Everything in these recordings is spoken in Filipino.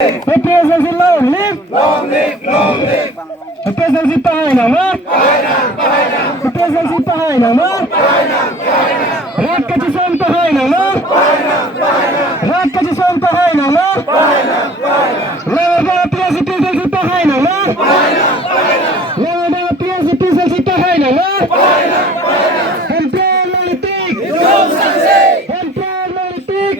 PSLC long live! Long live! Long live! PSLC pahay naman! PSLC pahay naman! Rat Katisan pahay naman! Rat Katisan pahay naman! Lawan PSLC pahay naman! Lawan PSLC pahay naman! Hempel Malitik! Hempel Malitik!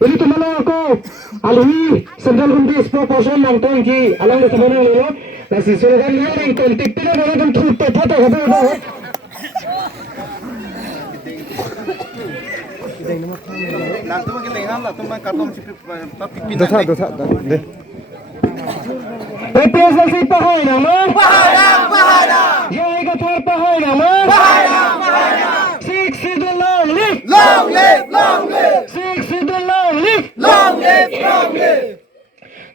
Ini teman aku alui Central Committee Spokesperson nonton ki alang teman yang lalu nasi slogan yang kontik tidak boleh dan tutup foto apa PSLC pahay naman Jaya Gator pahay naman Six Sidon long live Long live, long live, Six Sidon long live long live, long live,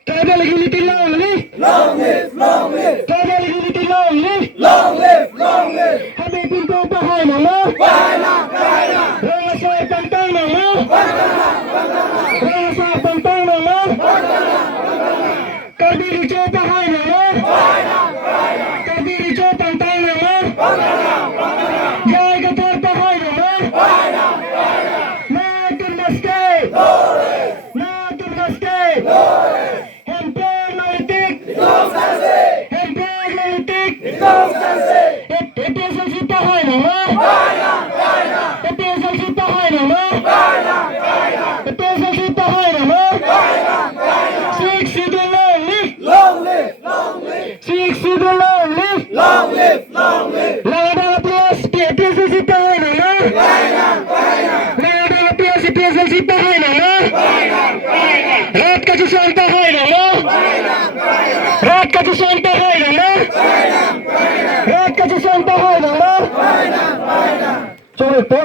Tribal Unity long live long live, long live, Tribal Unity long live long live, long live. Kami pinto pahay naman Bahana, bahana, Rasa pantang naman Rasa pantang naman Kadiri Cho pahay naman Kadiri Cho pantang naman Jaya Gator pahay naman Natin Maskay Natin Maskay Hempel Malitik Hempel Malitik PSLC pahay naman PSLC pahay naman PSLC pahay naman Six Sidon long live long live, long live, Six Sidon long live long live, long live. Lawan PSLC pahay naman Lawan PSLC pahay naman Rat Katisan pahay naman Rat Katisan pahay naman Rat Katisan pahay naman Sorry po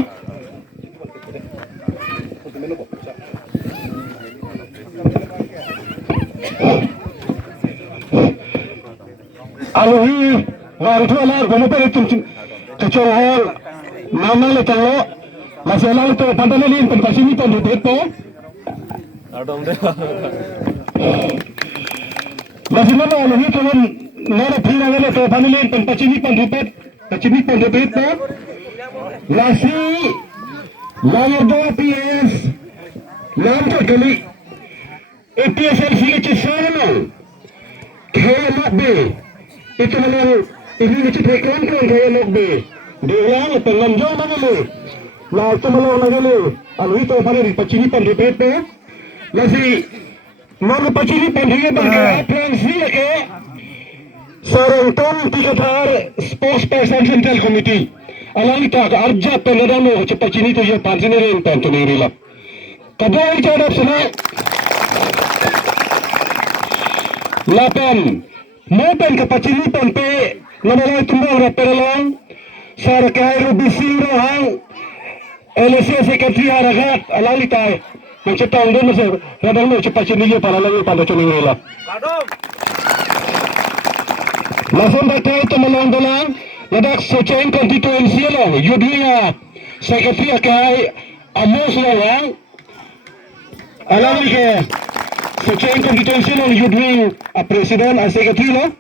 Aluhi Wartu alar gomopere tumcin Kecorohol Nama letalo Masalah itu pandangan penpasini penduduk po Masih mana aluhi kawan Nara phina gale to pandangan penpasini penduduk po Lasi Lawan 2 PS Nam to gali APSLC ke cisana Kaya makbe Itu memang ini nici pekon kan kaya makbe Dia penganjau nagale La itu malang nagale Alu itu paling pacini penduduk po Lasi Mga pacini penduduk bangga Plansi ke Sarangton Tikatar Spokesperson Central Committee Alang itu arja pengadamo Cepacini itu ya pansini rin Tantuning rilap Kadang icadap sana Lapan Mopen kapacilitan pe Namalay tumbang raperalong Sarakay rubising rohang LSA Secretary Haragat Alalitay Magcatang doon sa Radang mo Chapaciniyo para lang yung pandachuning nila Lason batay tumalong doon Nadak sa chain constituency lang Yudwiya Secretary Akay Amos lang Alalitay sa chain constituency lang Yudwing President at Secretary no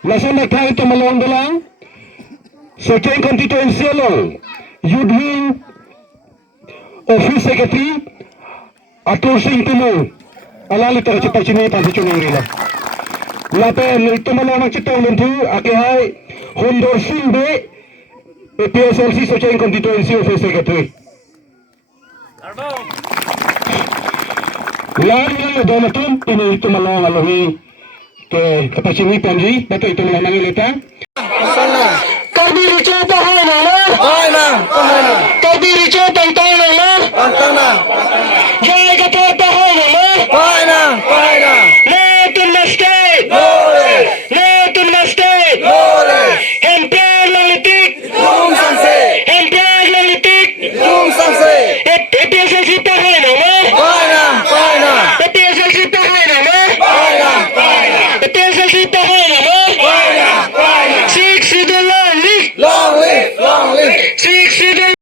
Lason batay tumalong doon sa chain constituency lang Yudwing Office Secretary Atur Singh Tumu Alali tara cepat sini pasti cuma irilah Lapen itu malam citang lentu Akihay Hondor Singh be PSLC Social Constituency Office Secretary Lain yang ada matun ini itu malam aluhi ke kapasini panji betul itu malam nangilita Kadiri coba hai nama Kadiri coba tang nama Jaya Gator pahay naman Natin Maskay Natin Maskay Hempel Malitik Hempel Malitik PSLC pahay naman PSLC pahay naman dito ko,